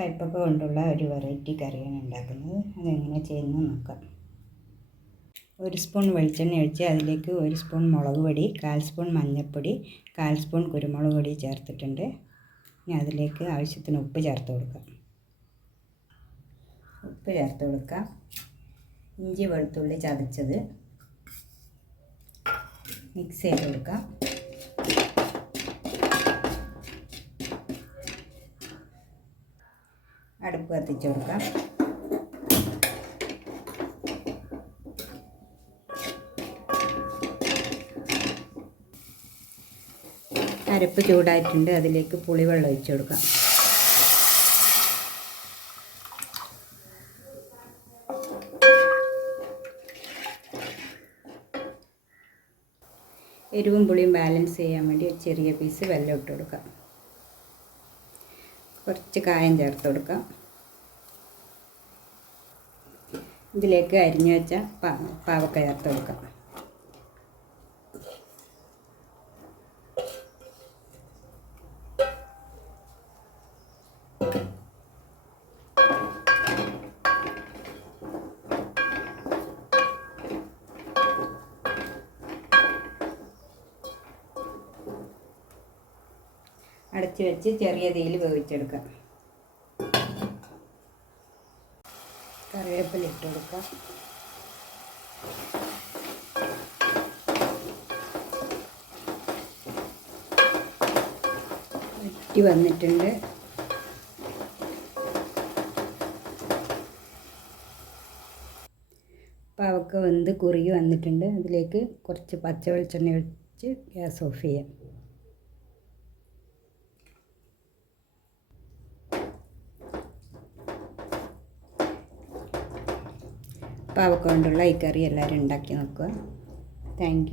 കയ്പക്ക കൊണ്ടുള്ള ഒരു വെറൈറ്റി കറിയാണ് ഉണ്ടാക്കുന്നത്. അതെങ്ങനെ ചെയ്യുന്നത് നോക്കാം. ഒരു സ്പൂൺ വെളിച്ചെണ്ണ ഒഴിച്ച് അതിലേക്ക് ഒരു സ്പൂൺ മുളക് പൊടി കാൽ സ്പൂൺ മഞ്ഞൾപ്പൊടി കാൽ സ്പൂൺ കുരുമുളക് പൊടി ചേർത്തിട്ടുണ്ട്. ഇനി അതിലേക്ക് ആവശ്യത്തിന് ഉപ്പ് ചേർത്ത് കൊടുക്കാം. ഉപ്പ് ചേർത്ത് കൊടുക്കാം. ഇഞ്ചി വെളുത്തുള്ളി ചതച്ചത്. മിക്സ് ചെയ്ത് കൊടുക്കാം. അടുപ്പ് കത്തിച്ച് കൊടുക്കാം. അരപ്പ് ചൂടായിട്ടുണ്ട്. അതിലേക്ക് പുളിവെള്ളം ഒഴിച്ചു കൊടുക്കാം. എരിവും പുളിയും ബാലൻസ് ചെയ്യാൻ വേണ്ടി ഒരു ചെറിയ പീസ് വെല്ലം ഇട്ട് കൊടുക്കാം. കുറച്ച് കായം ചേർത്ത് കൊടുക്കാം. ഇതിലേക്ക് അരിഞ്ഞു വെച്ച പാവക്ക ചേർത്ത് കൊടുക്കാം. അടച്ച് വെച്ച് ചെറിയ തീയിൽ വേവിച്ചെടുക്കാം. കറിവേപ്പില ഇട്ട് കൊടുക്കാം. വെട്ടി വന്നിട്ടുണ്ട്. പാവക്ക വെന്ത് കുറുകി വന്നിട്ടുണ്ട്. അതിലേക്ക് കുറച്ച് പച്ച വെളിച്ചെണ്ണ ഒഴിച്ച് ഗ്യാസ് ഓഫ് ചെയ്യാം. പാവക്ക കൊണ്ടുള്ള ഈ കറി എല്ലാവരും ഉണ്ടാക്കി നോക്കുക. താങ്ക്